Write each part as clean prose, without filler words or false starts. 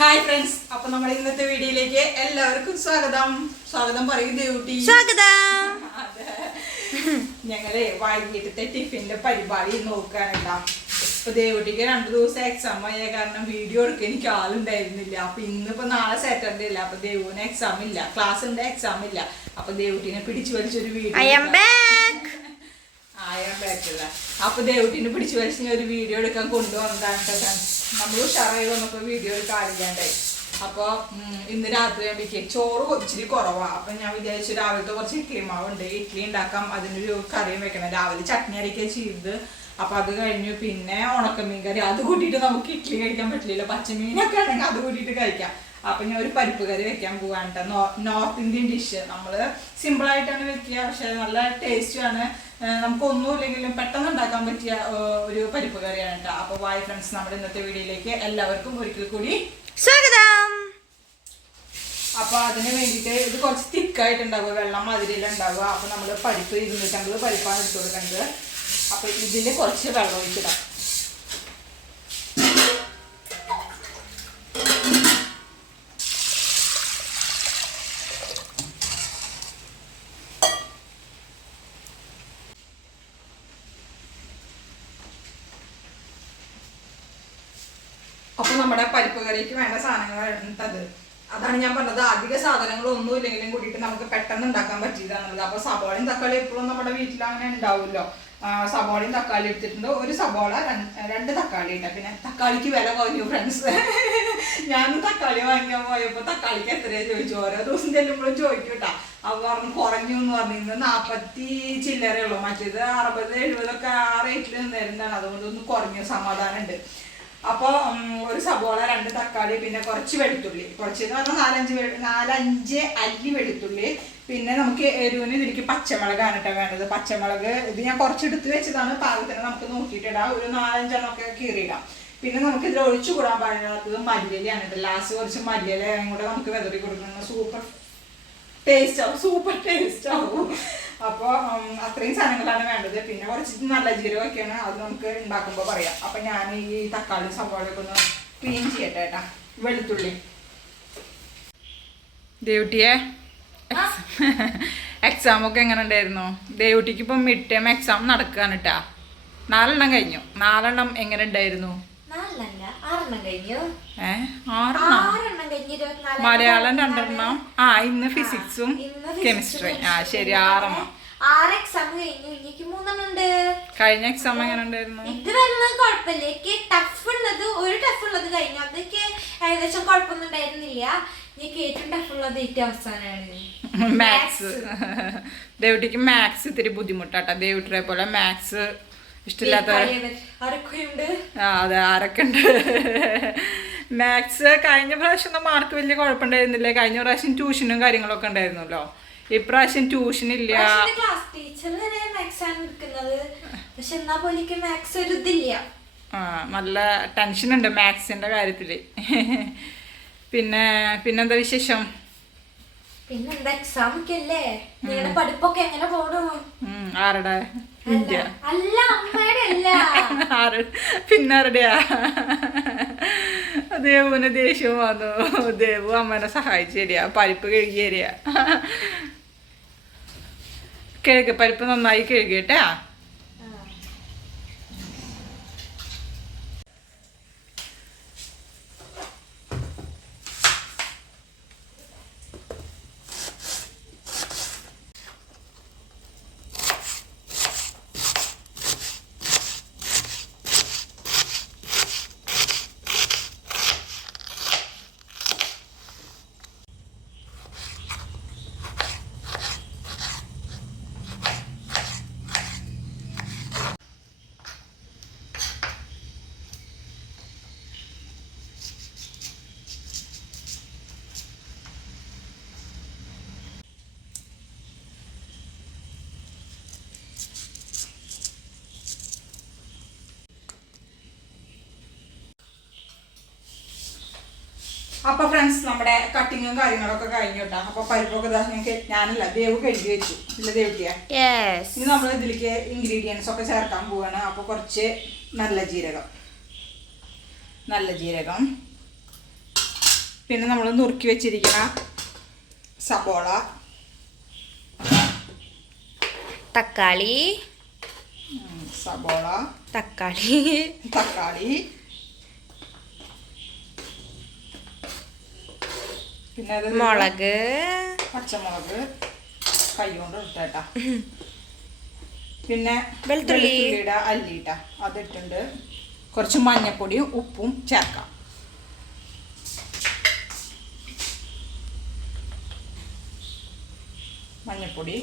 Hi friends, അപ്പൊ നമ്മുടെ ഇന്നത്തെ വീഡിയോയിലേക്ക് എല്ലാവർക്കും സ്വാഗതം. സ്വാഗതം പറയും ദേവുട്ടി. സ്വാഗതം. ഞങ്ങളെ വൈകിട്ടത്തെ ടിഫിന്റെ പരിപാടി നോക്കാനുണ്ടാ. ഇപ്പൊ ദേവുട്ടിക്ക് 2 ദിവസം എക്സാം ആയ കാരണം വീഡിയോ എടുക്കാൻ എനിക്ക് ആളുണ്ടായിരുന്നില്ല. അപ്പൊ ഇന്നിപ്പോ നാളെ സാറ്റർഡേ ഇല്ല, അപ്പൊ ദേവുവിന് എക്സാം ഇല്ല, ക്ലാസ് ഉണ്ട്, എക്സാം ഇല്ല. അപ്പൊ ദേവുട്ടിനെ പിടിച്ചു വലിച്ചൊരു വീഡിയോ അപ്പൊ ദേവുട്ടിനെ പിടിച്ചു വലിച്ച ഒരു വീഡിയോ എടുക്കാൻ കൊണ്ടുവന്നതാണ്. നമ്മൾ ഉഷാറായി വന്നപ്പോ വീഡിയോ എടുക്കാറില്ലാണ്ടായി. അപ്പൊ ഇന്ന് രാത്രി ആകുമ്പോഴേക്ക് ചോറ് ഇച്ചിരി കുറവാ. അപ്പൊ ഞാൻ വിചാരിച്ചു രാവിലത്തെ കുറച്ച് ഇഡ്ലി മാവുണ്ട്, ഇഡ്ലി ഉണ്ടാക്കാം, അതിനൊരു കറിയും വെക്കണം. രാവിലെ ചട്നി അരയ്ക്കുക ചെയ്ത്. അപ്പൊ അത് കഴിഞ്ഞു. പിന്നെ ഉണക്കമീൻ കറി, അത് കൂട്ടിയിട്ട് നമുക്ക് ഇഡ്ലി കഴിക്കാൻ പറ്റില്ല. പച്ചമീനൊക്കെ ആണെങ്കിൽ അത് കൂട്ടിയിട്ട് കഴിക്കാം. അപ്പൊ ഞാൻ ഒരു പരിപ്പ് കറി വെക്കാൻ പോവാണ്. North Indian dish. നമ്മള് സിമ്പിൾ ആയിട്ടാണ് വെക്കുക, പക്ഷെ നല്ല ടേസ്റ്റുമാണ്. നമുക്ക് ഒന്നുമില്ലെങ്കിലും പെട്ടെന്ന് ഉണ്ടാക്കാൻ പറ്റിയ ഒരു പരിപ്പ് കറിയാണ് കേട്ടോ. അപ്പൊ വായ് ഫ്രണ്ട്സ്, നമ്മുടെ ഇന്നത്തെ വീഡിയോയിലേക്ക് എല്ലാവർക്കും ഒരിക്കൽ കൂടി സ്വാഗതം. അപ്പൊ അതിന് വേണ്ടിയിട്ട് ഇത് കുറച്ച് തിക്കായിട്ടുണ്ടാവുക, വെള്ളം മാതിരിയെല്ലാം ഉണ്ടാവുക. അപ്പൊ നമ്മള് പരിപ്പ് 250 പരിപ്പാണ് എടുത്തു കൊടുക്കുന്നത്. അപ്പൊ ഇതില് കുറച്ച് വെള്ളം ഒഴിച്ചിടാം. അപ്പൊ നമ്മുടെ പരിപ്പ് കറിക്ക് വേണ്ട സാധനങ്ങൾ അതാണ് ഞാൻ പറഞ്ഞത്. അധിക സാധനങ്ങളൊന്നും ഇല്ലെങ്കിലും കൂടിയിട്ട് നമുക്ക് പെട്ടെന്ന് ഉണ്ടാക്കാൻ പറ്റിയതാണുള്ളത്. അപ്പൊ സബോളയും തക്കാളി എപ്പോഴും നമ്മുടെ വീട്ടിൽ അങ്ങനെ ഉണ്ടാവുമല്ലോ. സബോളയും തക്കാളി എടുത്തിട്ടുണ്ട്. ഒരു സബോള, 2 തക്കാളി ഉണ്ട്. പിന്നെ തക്കാളിക്ക് വില കുറഞ്ഞു ഫ്രണ്ട്സ്. ഞാൻ തക്കാളി വാങ്ങിക്കാൻ പോയപ്പോ തക്കാളിക്ക് എത്രയാ ചോദിച്ചു. ഓരോ ദിവസം ചെല്ലുമ്പോഴും ചോദിക്കൂട്ടാ. അപ്പൊ പറഞ്ഞു കുറഞ്ഞു എന്ന് പറഞ്ഞു. 40 ചില്ലറേ ഉള്ളൂ. മറ്റേത് 60-70 ഒക്കെ ആ റേറ്റിൽ നിന്നിരുന്നതാണ്. അതുകൊണ്ട് ഒന്ന് കുറഞ്ഞു, സമാധാനം ഉണ്ട്. അപ്പൊ ഒരു സബോള, 2 തക്കാളി, പിന്നെ കുറച്ച് വെളുത്തുള്ളി, കുറച്ചെന്ന് പറഞ്ഞാൽ 4-5 അല്ലി വെളുത്തുള്ളി. പിന്നെ നമുക്ക് എരിവിന് ഇതിലേക്ക് പച്ചമുളകാണ് കേട്ടോ വേണ്ടത്. പച്ചമുളക് ഇത് ഞാൻ കുറച്ചെടുത്ത് വെച്ചതാണ്, പാകത്തിന് നമുക്ക് നോക്കിയിട്ടിടാം. ഒരു 4-5 ഒക്കെ കീറിയിടാം. പിന്നെ നമുക്ക് ഇതിൽ ഒഴിച്ചു കൂടാൻ പാടില്ലാത്തത് മല്ലിയിലയാണ് കേട്ടോ. ലാസ്റ്റ് കുറച്ച് മല്ലിയിലയും കൂടെ നമുക്ക് വെതറി കൊടുക്കണം. സൂപ്പർ ടേസ്റ്റ് ആവും. അപ്പൊ അത്രയും സാധനങ്ങളാണ് വേണ്ടത്. പിന്നെ കുറച്ച് നല്ല ജീരകമൊക്കെയാണ്, അത് നമുക്ക് ഉണ്ടാക്കുമ്പോ പറയാം. അപ്പൊ ഞാൻ ഈ തക്കാളി സവാളയൊക്കെ ഒന്ന് ക്ലീൻ ചെയ്യട്ടെ കേട്ടാ. വെളുത്തുള്ളി ദേവുട്ടിയെ എക്സാം ഒക്കെ എങ്ങനെ ഉണ്ടായിരുന്നു? ദേവുട്ടിക്ക് ഇപ്പൊ മിഡ് ടേം എക്സാം നടക്കാണ് കേട്ടാ. 4 കഴിഞ്ഞു. 4 എങ്ങനെ ഉണ്ടായിരുന്നു? മലയാളം 2. ഇന്ന് ഫിസിക്സും കെമിസ്ട്രി. ശരി, 6 എക്സാം കഴിഞ്ഞു. എനിക്ക് 3 ഉണ്ട്. കഴിഞ്ഞ എക്സാം എങ്ങനെ ഉണ്ടായിരുന്നു? ഇത് വരുന്നത് കുഴപ്പമില്ല. എനിക്ക് ടഫ് ഉള്ളത് കഴിഞ്ഞു. അതൊക്കെ ഏകദേശം കുഴപ്പമൊന്നും ഉണ്ടായിരുന്നില്ല. എനിക്ക് ഏറ്റവും ടഫ് ഉള്ളത് ഏറ്റവും അവസാനമാണ് മാത്സ്. ദേവുട്ടിക്ക് മാത്സ് ഇത്തിരി ബുദ്ധിമുട്ടാട്ടാ. ദേവുട്ടിയെ പോലെ മാത്സ് ഇഷ്ടമില്ലാത്തവർ അതെ, ആരൊക്കെ ഉണ്ട്. മാത്സ് കഴിഞ്ഞ പ്രാവശ്യം മാർക്ക് വലിയ കുഴപ്പമുണ്ടായിരുന്നില്ല. കഴിഞ്ഞ പ്രാവശ്യം ട്യൂഷനും കാര്യങ്ങളൊക്കെ ഉണ്ടായിരുന്നല്ലോ. ഇപ്രാവശ്യം ട്യൂഷൻ ഇല്ല. നല്ല ടെൻഷൻ ഉണ്ട് മാത്സിന്റെ കാര്യത്തില്. പിന്നെന്താ വിശേഷം? പിന്നെന്താ, എക്സാം ഒക്കെ അല്ലേ? നിങ്ങളുടെ പഠിപ്പൊക്കെ എങ്ങനെ പോണു? ആരുടെ? അല്ല, അമ്മയുടെ അല്ല. പിന്നാരുടെയാ? ദേവുവിന് ദേഷ്യം വന്നു. ദേവു അമ്മനെ സഹായിച്ചു തരിക, പരിപ്പ് കഴുകി തരിക. പരിപ്പ് നന്നായി കഴുകിട്ടാ. അപ്പൊ ഫ്രണ്ട്സ്, നമ്മുടെ കട്ടിങ്ങും കാര്യങ്ങളൊക്കെ കഴിഞ്ഞു കേട്ടോ. അപ്പൊ പരിപ്പൊക്കെ ഞാനല്ല, ദേവ് കഴുകി വെച്ചു. ഇല്ല ദേവിട്ടിയാ? ഇനി നമ്മൾ ഇതിലേക്ക് ഇൻഗ്രീഡിയൻസ് ഒക്കെ ചേർക്കാൻ പോവാണ്. അപ്പൊ കുറച്ച് നല്ല ജീരകം, പിന്നെ നമ്മൾ നുറുക്കി വെച്ചിരിക്കുന്ന സബോള, തക്കാളി, സബോള, തക്കാളി, പിന്നെ മുളക്, പച്ചമുളക് കൈ കൊണ്ട് ഇട്ടേട്ടാ, പിന്നെ വെളുത്തുള്ളിയുടെ അല്ലിട്ട അതിട്ടുണ്ട്. കുറച്ച് മഞ്ഞപ്പൊടിയും ഉപ്പും ചേർക്കാം. മഞ്ഞപ്പൊടി,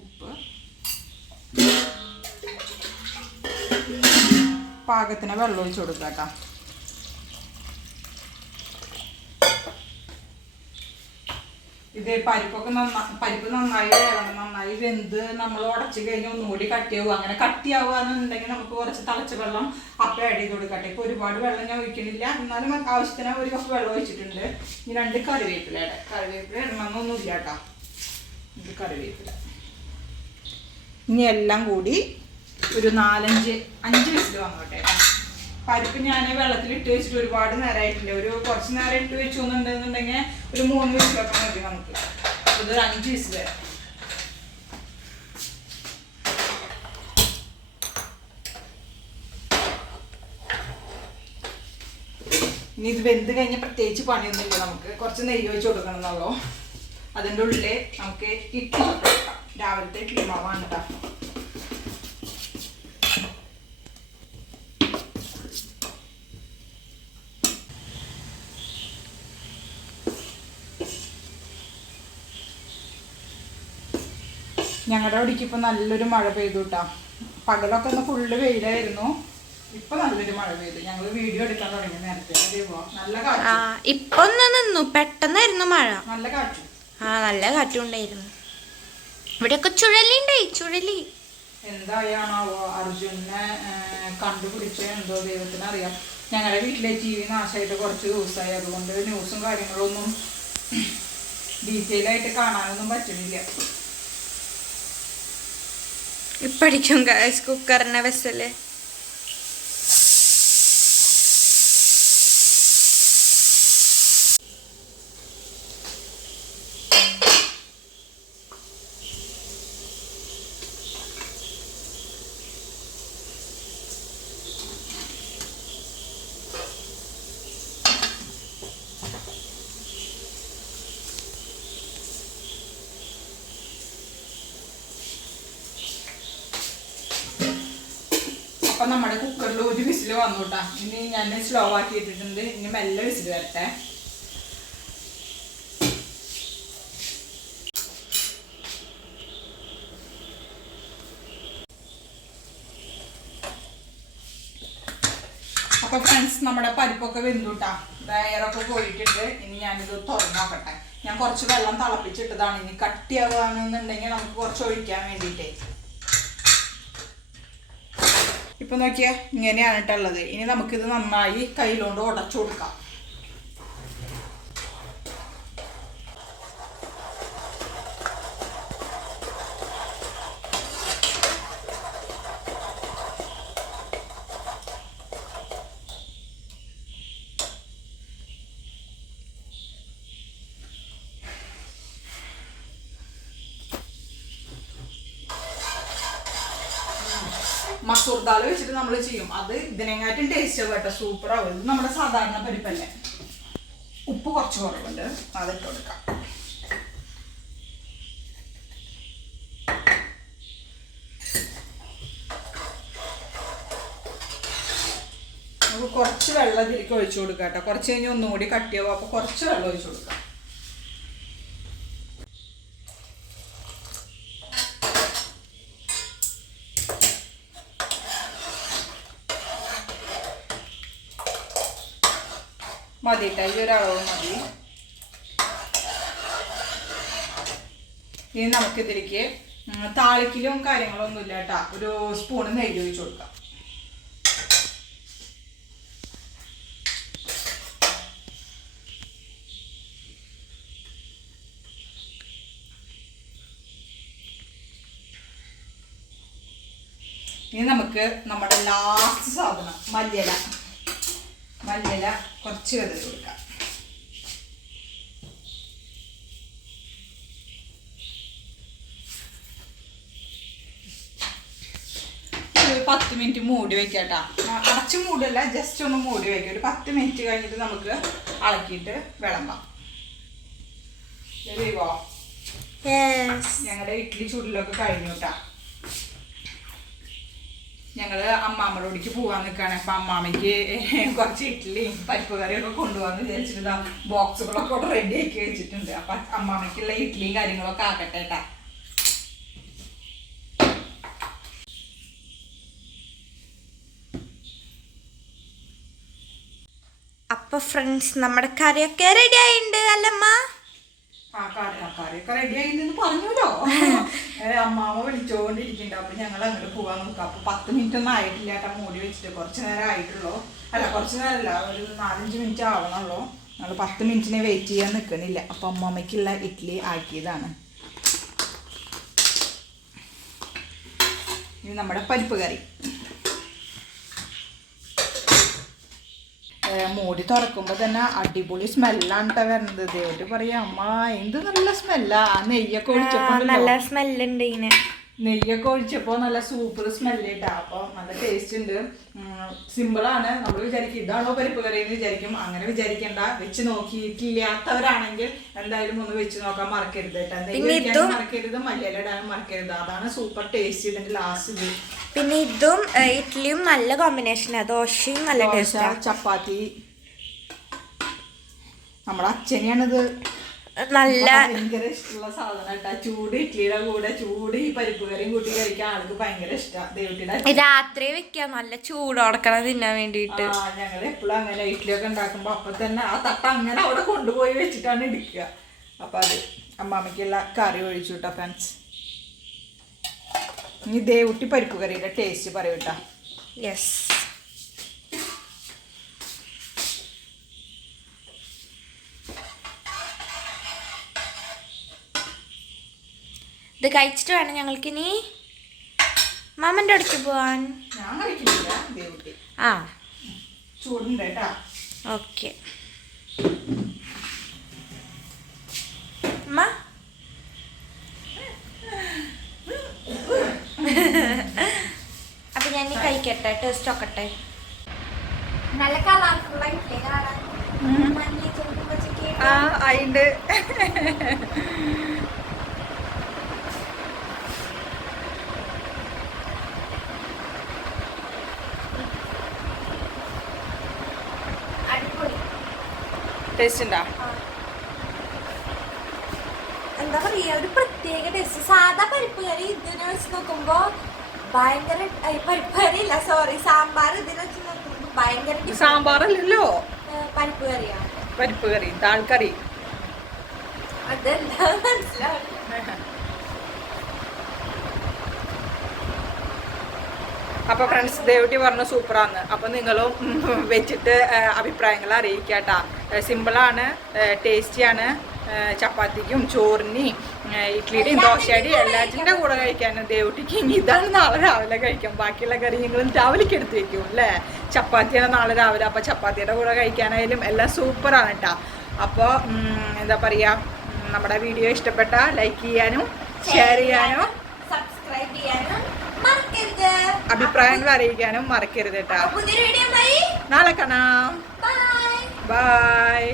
ഉപ്പ്, പാകത്തിന് വെള്ളം ഒഴിച്ച് കൊടുക്കാം. ഇത് പരിപ്പൊക്കെ പരിപ്പ് നന്നായി വേവണം. നന്നായി വെന്ത് നമ്മൾ ഉടച്ച് കഴിഞ്ഞ് ഒന്നുകൂടി കട്ടിയാവും. അങ്ങനെ കട്ടിയാവുകയെന്നുണ്ടെങ്കിൽ നമുക്ക് കുറച്ച് തിളച്ച വെള്ളം അപ്പം ആഡ് ചെയ്ത് കൊടുക്കട്ടെ. ഇപ്പോൾ ഒരുപാട് വെള്ളം ഞാൻ ഒഴിക്കണില്ല, എന്നാലും ആവശ്യത്തിന് ഒരു കപ്പ് വെള്ളം ഒഴിച്ചിട്ടുണ്ട്. ഈ 2 കറിവേപ്പില ഇടണമെന്നൊന്നുമില്ല കേട്ടോ. ഇത് കറിവേപ്പില. ഇനി എല്ലാം കൂടി ഒരു 4-5 വിസിൽ വന്നോട്ടെ. പരിപ്പ് ഞാൻ വെള്ളത്തിലിട്ട് വെച്ചിട്ട് ഒരുപാട് നേരമായിട്ടില്ല. കുറച്ച് നേരം ഇട്ട് വെച്ചു എന്നുണ്ടെന്നുണ്ടെങ്കിൽ ഒരു 3 വിസിലൊക്കെ മതി നമുക്ക്. ഇത് 5 വിസിൽ വരാം. ഇനി ഇത് വെന്ത് കഴിഞ്ഞ് പ്രത്യേകിച്ച് പണിയൊന്നുമില്ല. നമുക്ക് കുറച്ച് നെയ്യ് ഒഴിച്ച് കൊടുക്കണം എന്നുള്ളൂ. അതിൻ്റെ ഉള്ളിൽ നമുക്ക് ഇഡ്ഡലി കൊടുക്കാം. രാവിലത്തെ ഇഡ്ഡലി മാവാണ് കേട്ടോ. ഞങ്ങളുടെ അവിടേക്ക് ഇപ്പം നല്ലൊരു മഴ പെയ്തു കേട്ടോ. പകലൊക്കെ ഒന്ന് ഫുള്ള് വെയിലായിരുന്നു. ഇപ്പൊ നല്ലൊരു മഴ പെയ്തു. ഞങ്ങൾ വീഡിയോ എടുക്കാൻ തുടങ്ങി നേരത്തെ. നല്ല കാറ്റ്. ഇപ്പൊ ഒന്ന് നിന്നു, പെട്ടെന്നായിരുന്നു മഴ. നല്ല കാറ്റ്. നല്ല കാറ്റും ഉണ്ടായിരുന്നു. ഇവിടെയൊക്കെ ചുഴലി. എന്തായാണാവോ അർജുനെ കണ്ടുപിടിച്ച് എന്തോ ദൈവത്തിനറിയാം. ഞങ്ങളുടെ വീട്ടിലെ TV നാശമായിട്ട് കുറച്ച് ദിവസമായി. അതുകൊണ്ട് ന്യൂസും കാര്യങ്ങളൊന്നും ഡീറ്റെയിൽ ആയിട്ട് കാണാനൊന്നും പറ്റുന്നില്ല. ഇപ്പടിക്കും കുക്കറിന്റെ വെസല്. അപ്പൊ നമ്മുടെ കുക്കറിൽ ഒരു വിസിൽ വന്നു കേട്ടാ. ഇനി ഞാൻ സ്ലോ ആക്കി ഇട്ടിട്ടുണ്ട്. ഇനി മെല്ലെ വിസിൽ വരട്ടെ. അപ്പൊ ഫ്രണ്ട്സ്, നമ്മുടെ പരിപ്പൊക്കെ വെന്തുട്ടാ. എയറൊക്കെ പോയിട്ടുണ്ട്. ഇനി ഞാനിത് തുറന്നു നോക്കട്ടെ. ഞാൻ കുറച്ച് വെള്ളം തിളപ്പിച്ചിട്ടതാണ്. ഇനി കട്ടിയാവുകയാണെന്നുണ്ടെങ്കിൽ നമുക്ക് കുറച്ച് ഒഴിക്കാൻ വേണ്ടിയിട്ടേ. ഇപ്പൊ നോക്കിയാ ഇങ്ങനെയാണ് ഇട്ടുള്ളത്. ഇനി നമുക്കിത് നന്നായി കയ്യിലോണ്ട് ഉടച്ചു കൊടുക്കാം. മസൂർ ദാൽ വെച്ചിട്ട് നമ്മൾ ചെയ്യും. അത് ഇതിനെങ്ങാട്ടും ടേസ്റ്റ് ആവും കേട്ടോ. സൂപ്പർ ആവും. ഇത് നമ്മുടെ സാധാരണ പരിപ്പല്ലേ. ഉപ്പ് കുറച്ച് കുറവുണ്ട്, അതിട്ട് കൊടുക്കാം. നമുക്ക് കുറച്ച് വെള്ളം ഇതിലേക്ക് ഒഴിച്ചു കൊടുക്കാം കേട്ടോ. കുറച്ച് കഴിഞ്ഞ് ഒന്നും കൂടി കട്ടിയാവും. അപ്പോൾ കുറച്ച് വെള്ളം ഒഴിച്ചു കൊടുക്കാം. മതി കേട്ടോ. ഈ ഒരളവ് മതി. ഇനി നമുക്കിതിലേക്ക് താളിക്കലും കാര്യങ്ങളൊന്നും ഇല്ല കേട്ടോ. ഒരു സ്പൂണ് നെയ്യ് ഒഴിച്ചു കൊടുക്കാം. ഇനി നമുക്ക് നമ്മുടെ ലാസ്റ്റ് സാധനം മല്ലിയില. മല്ലിയില കുറച്ച് വെതറി കൊടുക്കാം. 10 മിനിറ്റ് മൂടി വെക്കാട്ടാ. അടച്ച് മൂടല്ല, ജസ്റ്റ് ഒന്ന് മൂടി വെക്കാം. ഒരു 10 മിനിറ്റ് കഴിഞ്ഞിട്ട് നമുക്ക് ഇളക്കിയിട്ട് വിളമ്പാം. ഞങ്ങളുടെ ഇഡ്ഡലി ചൂടിലൊക്കെ കഴിഞ്ഞു കേട്ടാ. ഞങ്ങള് അമ്മാമ്മയോടിക്ക് പോവാൻ നിൽക്കുകയാണ്. അപ്പൊ അമ്മാമ്മയ്ക്ക് കുറച്ച് ഇഡ്ഡലിയും പരിപ്പ് കറിയൊക്കെ കൊണ്ടുപോകാന്ന് വിചാരിച്ചിട്ട് ബോക്സുകളൊക്കെ റെഡി ആക്കി വെച്ചിട്ടുണ്ട്. അപ്പൊ അമ്മാമ്മയ്ക്കുള്ള ഇഡ്ഡലിയും കാര്യങ്ങളൊക്കെ ആക്കട്ടെ കേട്ടാ. അപ്പൊ ഫ്രണ്ട്സ് നമ്മുടെ കറിയൊക്കെ റെഡി ആയിട്ടുണ്ട് അല്ലമ്മ? കറിയൊക്കെ റെഡി ആയിട്ടെന്ന് പറഞ്ഞല്ലോ. അമ്മാമ്മ വിളിച്ചോണ്ടിരിക്കുന്നുണ്ട്. അപ്പൊ ഞങ്ങൾ അങ്ങോട്ട് പോവാൻ നോക്കാം. അപ്പൊ 10 മിനിറ്റ് ഒന്നും ആയിട്ടില്ല കേട്ടാ, മൂടി വെച്ചിട്ട്. കുറച്ച് നേരം ആയിട്ടുള്ളൂ. അല്ല, കുറച്ച് നേരമല്ല, ഒരു 4-5 മിനിറ്റ് ആവണുള്ളൂ. ഞങ്ങൾ 10 മിനിറ്റിനെ വെയിറ്റ് ചെയ്യാൻ നിൽക്കണില്ല. അപ്പൊ അമ്മാമ്മയ്ക്കുള്ള ഇഡ്ഡലി ആക്കിയതാണ്. ഇനി നമ്മുടെ പരിപ്പ് കറി. മൂടി തുറക്കുമ്പോൾ തന്നെ അടിപൊളി സ്മെല്ലാണ് കേട്ടോ വരുന്നത്. ദേവട്ട് പറയാ, അമ്മ എന്ത് നല്ല സ്മെല്ലാ. നെയ്യൊക്കെ ഒഴിച്ചപ്പോൾ നല്ല സ്മെല്ലുണ്ട്. ഇങ്ങനെ നെയ്യൊക്കെ ഒഴിച്ചപ്പോൾ നല്ല സൂപ്പർ സ്മെല്ല് കേട്ടാ. അപ്പോൾ നല്ല ടേസ്റ്റ് ഉണ്ട്. സിമ്പിളാണ്. നമ്മൾ വിചാരിക്കും ഇതാണോ പരിപ്പ് കറി എന്ന് വിചാരിക്കും. അങ്ങനെ വിചാരിക്കണ്ട. വെച്ച് നോക്കിയിട്ടില്ലാത്തവരാണെങ്കിൽ എന്തായാലും ഒന്ന് വെച്ച് നോക്കാൻ മറക്കരുത് കേട്ടോ. നെയ്യ് മറക്കരുത്, മല്ലിയില ഇടാനും മറക്കരുത്. അതാണ് സൂപ്പർ ടേസ്റ്റ്. ഇതിന്റെ ലാസ്റ്റ് പിന്നെ ഇതും ഇഡ്ഡലിയും നല്ല കോമ്പിനേഷനാണ്. ദോശയും നല്ല ടേസ്റ്റ്. ചപ്പാത്തി നമ്മുടെ അച്ഛനെയാണിത് നല്ല ഭയങ്കര ഇഷ്ടമുള്ള സാധനം കേട്ടാ. ചൂട് ഇഡ്ഡലിയുടെ കൂടെ ചൂട് ഈ പരിപ്പ് കറിയും കൂട്ടി കഴിക്കാൻ ആൾക്ക് ഭയങ്കര ഇഷ്ടമാണ്. ദേവട്ടിയുടെ രാത്രി വെക്കാം, നല്ല ചൂടോടക്കണം തിന്നാൻ വേണ്ടിയിട്ട്. ഞങ്ങൾ എപ്പോഴും അങ്ങനെ ഇഡ്ഡലിയൊക്കെ ഉണ്ടാക്കുമ്പോ അപ്പൊ തന്നെ ആ തട്ട അങ്ങനെ അവിടെ കൊണ്ടുപോയി വെച്ചിട്ടാണ് എടുക്കുക. അപ്പൊ അത് അമ്മാമ്മയ്ക്കുള്ള കറി ഒഴിച്ചു കേട്ടോ ഫ്രണ്ട്സ്. ഇനി ദേവുട്ടി പരിപ്പ് കറിയുടെ ടേസ്റ്റ് പറയൂട്ടാ. യെസ്, ഇത് കഴിച്ചിട്ട് വേണം ഞങ്ങൾക്കിനി മാമൻ്റെ അടുത്ത് പോവാൻ. ഞാൻ കഴിക്കുന്നില്ല, ദേവുട്ടി. ആ, ചൂടുണ്ട് കേട്ടാ. ഓക്കെ അമ്മ. അപ്പൊ ഞാൻ കഴിക്കട്ടെ, ടേസ്റ്റ് നോക്കട്ടെ. നല്ല കളർഫുൾ ആയിട്ടില്ലേ കാണാൻ? അതിന്റെ ടേസ്റ്റ് ഉണ്ടാ? എന്താ പറയാ, ഒരു പ്രത്യേക ടേസ്റ്റ്. സാധാ പരിപ്പ് കറി ഇതിനെ വെച്ച് നോക്കുമ്പോ ഭയങ്കര, പരിപ്പ് കറി ഇല്ല, സോറി, സാമ്പാർ ഇതിനെ വെച്ച് നോക്കുമ്പോ ഭയങ്കര. സാമ്പാറല്ലോ, പരിപ്പ് കറിയാ. പരിപ്പ് കറി, ദാൽ കറി. അതെന്താ മനസ്സിലാവില്ല. അപ്പൊ ഫ്രണ്ട്സ്, ദേവട്ടി പറഞ്ഞു സൂപ്പറാന്ന്. അപ്പൊ നിങ്ങളും വെച്ചിട്ട് അഭിപ്രായങ്ങൾ അറിയിക്കാട്ടാ. സിമ്പിളാണ്, ടേസ്റ്റിയാണ്. ചപ്പാത്തിക്കും ചോറിനെയും ഇഡ്ഡലിയുടെയും ദോശയുടെയും എല്ലാറ്റിൻ്റെ കൂടെ കഴിക്കാൻ ദേവട്ടിക്ക് ഇതാണ് നാളെ രാവിലെ കഴിക്കാം. ബാക്കിയുള്ള കറി നിങ്ങളും രാവിലേക്ക് എടുത്ത് വെക്കും അല്ലേ? ചപ്പാത്തിയാണ് നാളെ രാവിലെ. അപ്പോൾ ചപ്പാത്തിയുടെ കൂടെ കഴിക്കാനായാലും എല്ലാം സൂപ്പറാണ് കേട്ടോ. അപ്പോൾ എന്താ പറയുക, നമ്മുടെ വീഡിയോ ഇഷ്ടപ്പെട്ട ലൈക്ക് ചെയ്യാനും ഷെയർ ചെയ്യാനും സബ്സ്ക്രൈബ് ചെയ്യാനും മറക്കരുത്. അഭിപ്രായങ്ങൾ അറിയിക്കാനും മറക്കരുത് കേട്ടോ. പുതിയ വീഡിയോ നാളെ കാണാം. ബൈ.